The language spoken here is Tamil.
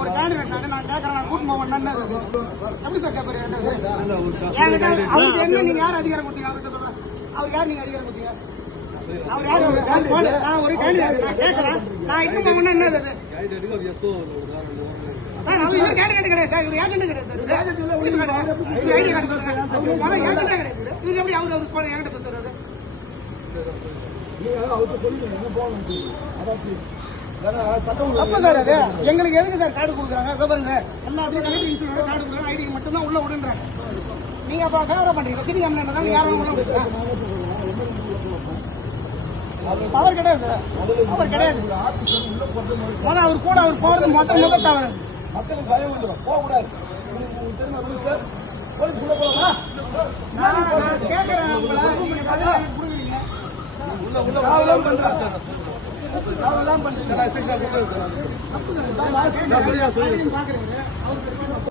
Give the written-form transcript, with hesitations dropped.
ஒரு கேண்டிடேட் நான் கேட்கறேன், நான் கூட்டு போவேன் எப்படி சார் கேட்பேன்? அவருக்கு என்ன நீங்க யார் அதிகாரம் கொடுத்தீங்க? அவர்கிட்ட சொல்றேன், அவர் யார் நீங்க அதிகாரம் கொடுத்தீங்க? அவர் யாரு? நான் ஒரு கேண்டிடேட் நான் கேட்கறேன், நான் இன்னும் போவேன்னா என்னது? அவர் இன்னும் கேண்டிடேட் கிடையாது சார், இவர் ஏஜென்ட் கிடையாது சார், ஐடி கார்டு சொல்றேன், ஏஜென்டா கிடையாது. இவர் எப்படி அவர் என்கிட்ட பேசுறாரு? அப்ப சார் அது எங்களுக்கு எதுக்கு சார் கார்டு கொடுக்குறாங்க? பாருங்க, எல்லாத்துலயும் கலெக்டர் இன்சூரன்ஸ் கார்டு கொடுக்குறாங்க, ஐடி மட்டும் தான் உள்ள விடுன்றாங்க. நீங்க அப்ப ஃபேவரா பண்றீங்க, சிட்டி கம்ப்ளைண்ட் யாரும் உள்ள விடுறா? பவர் கிடையாது சார், பவர் கிடையாது. முதல்ல அவர் கூட அவர் போறது முதல் தவறு. மக்களுக்கு பயம் வந்துடும், போகக்கூடாது. நான் கேட்கறேன் உங்களை, நீங்க பதில் எனக்கு கொடுக்குறீங்க. பாக்குறீங்க